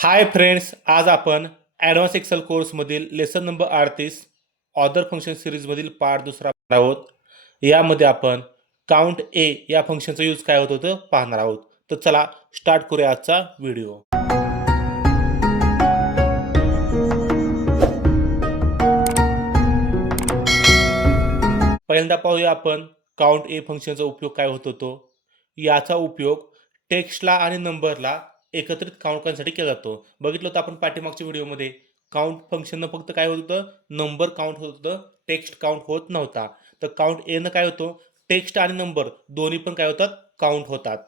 हाय friends आज आपण advance Excel कोर्समधील लेसन नंबर अडतीस ऑदर फंक्शन सिरीजमधील पार्ट दुसरा पाहणार आहोत. यामध्ये आपण काउंट ए या फंक्शनचा यूज काय होत होतं पाहणार आहोत. तर चला स्टार्ट करूया आजचा व्हिडिओ पहिल्यांदा पाहूया आपण काउंट ए फंक्शनचा उपयोग काय होत होतो. याचा उपयोग टेक्स्टला आणि नंबरला एकत्रित काउंट करण्यासाठी केला जातो. बघितलं होतं आपण पाठीमागच्या व्हिडिओमध्ये काउंट फंक्शननं फक्त काय होत होतं? नंबर काउंट होत होतं. टेक्स्ट काउंट होत नव्हता. तर काउंट एनं काय होतो? टेक्स्ट आणि नंबर दोन्ही पण काय होतात? काउंट होतात.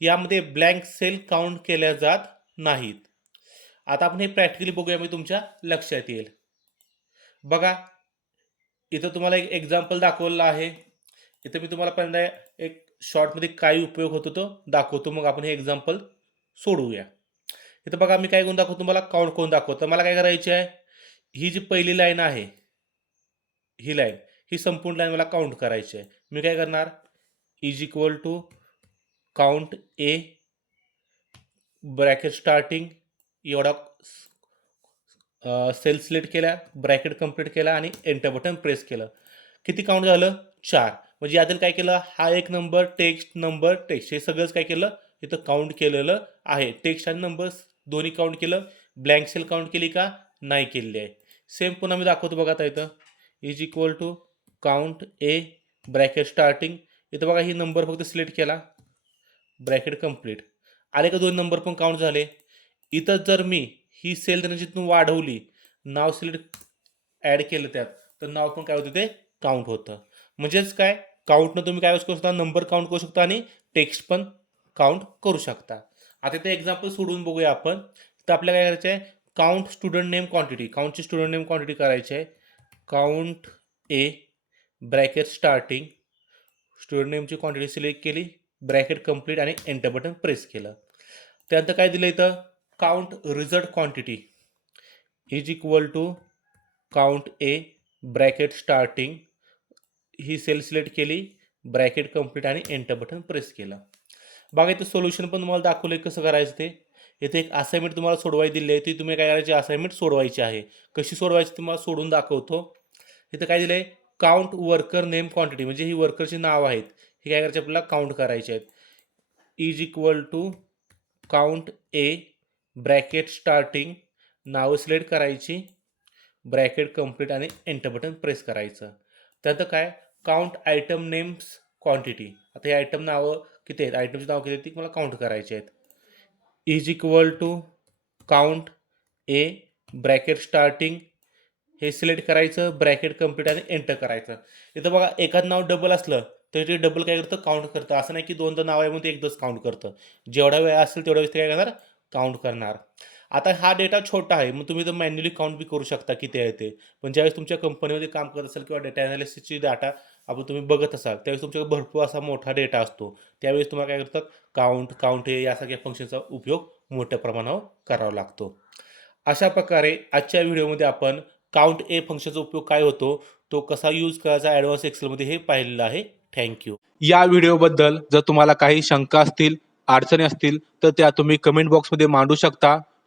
यामध्ये ब्लँक सेल काउंट केल्या जात नाहीत. आता आपण हे प्रॅक्टिकली बघूया मी तुमच्या लक्षात येईल. बघा इथं तुम्हाला एक एक्झाम्पल दाखवलं आहे. इथं मी तुम्हाला पहिल्यांदा एक शॉर्टमध्ये काय उपयोग होतो तो दाखवतो. मग आपण हे एक्झाम्पल सोडवूया इथं बघा मी काय गुण दाखवतो तुम्हाला? काउंट कोण दाखवतो. मला काय करायची आहे? ही जी पहिली लाईन आहे ही लाईन ही संपूर्ण लाईन मला काउंट करायची आहे. मी काय करणार? Is equal to count A bracket starting एवढा सेल सिलेक्ट केला ब्रॅकेट कंप्लीट केला आणि एंटर बटन प्रेस केलं. किती काउंट झालं? चार. म्हणजे यातील काय केलं? हा एक नंबर टेक्स्ट नंबर टेक्स्ट हे सगळंच काय केलं? इथं काउंट केलेलं आहे. टेक्स्ट आणि नंबर्स दोन्ही काउंट केलं. ब्लँक सेल काउंट केली का? नाही केलेली आहे. सेम पुन्हा मी दाखवतो बघा आता इथं. Is equal to count A bracket starting इथं बघा ही नंबर फक्त सिलेक्ट केला. ब्रॅकेट कंप्लीट आले का दोन नंबर पण काउंट झाले? इथं जर मी ही सेल त्यांना जिथून वाढवली नाव सिलेक्ट ॲड केलं त्यात तर नाव पण काय होतं ते? काउंट होतं. म्हणजेच काय? काउंटनं तुम्ही काय करू शकता? नंबर काउंट करू शकता आणि टेक्स्ट पण काउंट करू शकता. आता ते एक्झाम्पल सोडून बघूया आपण. तर आपल्याला काय करायचं आहे काउंट स्टुडंट नेम क्वांटिटी काउंटची स्टुडंट नेम क्वांटिटी करायची आहे count A bracket starting student नेमची quantity select केली ब्रॅकेट कंप्लीट आणि एंटर बटन प्रेस केलं. त्यानंतर काय दिलं इथं? Count result quantity is equal to count A bracket starting he cell select केली ब्रॅकेट कंप्लीट आणि एंटर बटन प्रेस केलं. बघा इथं सोल्युशन पण तुम्हाला दाखवलं आहे कसं करायचं ते. इथे एक असाइनमेंट तुम्हाला सोडवायची दिली आहे. ती तुम्ही काय करायची? असाइनमेंट सोडवायची आहे. कशी सोडवायची तुम्हाला सोडून दाखवतो. इथं काय दिलं आहे काउंट वर्कर नेम क्वांटिटी म्हणजे ही वर्करची नाव आहेत. हे काय करायचे? आपल्याला काउंट करायचे आहेत. Is equal to count A bracket starting नावं सिलेक्ट करायची. ब्रॅकेट कंप्लीट आणि एंटर बटन प्रेस करायचं. त्यानंतर काय? काउंट आयटम नेम्स क्वांटिटी आता हे आयटम नावं किती आहेत? आयटमची नाव किती आहेत? ती मला काउंट करायची आहेत. Is equal to count A bracket starting हे सिलेक्ट करायचं ब्रॅकेट कंप्लीट आणि एंटर करायचं. इथं बघा एकाच नाव डबल असलं तर ते डबल काय करतं? काउंट करतं. असं नाही की दोनदा नाव आहे म्हणून ते एकदाच काउंट करतं. जेवढा वेळ असेल तेवढ्या वेळेस ते काय करणार? काउंट करणार. आता हा डेटा छोटा आहे मग तुम्ही तर मॅन्युअली काउंट बी करू शकता किती आहे ते. पण ज्यावेळेस तुमच्या कंपनीमध्ये काम करत असाल किंवा डेटा अनालिसिसची डाटा आपण तुम्ही बघत असाल त्यावेळेस तुमच्याकडे भरपूर असा मोठा डेटा असतो. त्यावेळेस तुम्हाला काय करतात? काउंट काउंट हे यासारख्या फंक्शनचा उपयोग मोठ्या प्रमाणावर करावा लागतो. अशा प्रकारे आजच्या व्हिडिओमध्ये आपण काउंट ए फंक्शनचा उपयोग काय होतो तो कसा यूज करायचा ॲडव्हान्स एक्सेलमध्ये हे पाहिलेलं आहे. थँक्यू या व्हिडिओबद्दल जर तुम्हाला काही शंका असतील अडचणी असतील तर त्या तुम्ही कमेंट बॉक्समध्ये मांडू शकता.